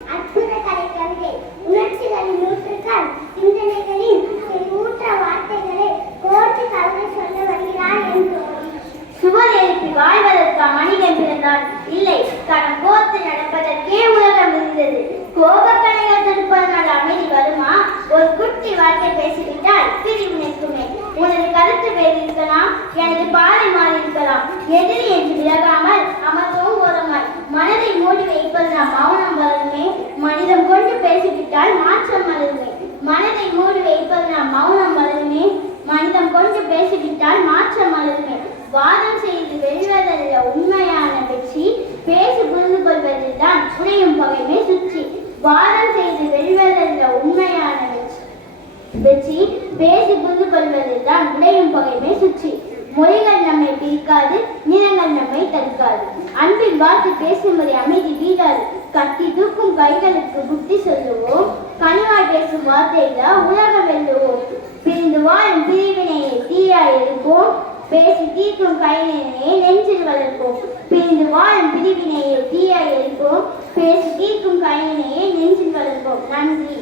அற்புத கலை கவிதை உணர்ச்சிகளின் நூற்றுக்கள் சிந்தனைகளின் ஊற்ற வார்த்தைகளை கோர்த்து கவிதை சொல்ல வருகிறார் என்று சுவர் எழுப்பி வாழ்வதற்கு மனிதன் பிறந்தான். இல்லை, கணம் கோர்த்து நடப்பதற்கே உலகம் இருந்தது. கோபக்கணைகள் தடுப்பதனால் அமைதி வருமா? ஒரு குட்டி வார்த்தை பேசிவிட்டால் பிரிவு நிற்குமே. உனது கருத்து வேறு இருக்கலாம், எனது பாதை மாறி இருக்கலாம். எதிரி என்று விலகாமல் அமர்வும் ஓரமாய் மனதை மூடி வைப்பது நாம் மௌனம் வளருமே. மனிதம் கொண்டு பேசிவிட்டால் மாற்றம் வளருமே. மனதை மூடி வைப்பது நாம் மௌனம் வளருமே. மனிதம் கொண்டு பேசிவிட்டால் மாற்றம் வளருமே. வாதம் செய்து வெல்வதல்ல உண்மையான வெற்றி, பேசி புரிந்து கொள்வதில் தான் புனையும் பகைமை சுற்றி. வாதம் செய்து வெல்வதல்ல உண்மையான வெற்றி, பேசி புரிந்து கொள்வதில் தான் உடையும் பகைமை சுற்றி. மொழிகள் நம்மை பிரிக்காது, நிறங்கள் நம்மை தடுக்காது. அன்பின் வார்த்தை பேசும் முறை அமைதி வீடாது. கட்டி தூக்கும் கைகளுக்கு புத்தி சொல்லுவோம், கனிவாய் பேசும் வார்த்தைகள உலகம் வெல்லுவோம். பிரிந்து வாழும் பிரிவினையை தீயாய் எழுப்போம், பேசி தீர்க்கும் கையினையே நெஞ்சில் வளர்ப்போம். பிரிந்து வாழும் பிரிவினையை தீயாய் எழுப்போம், பேசி தீர்க்கும் கையினையே நெஞ்சில் வளர்ப்போம். நன்றி.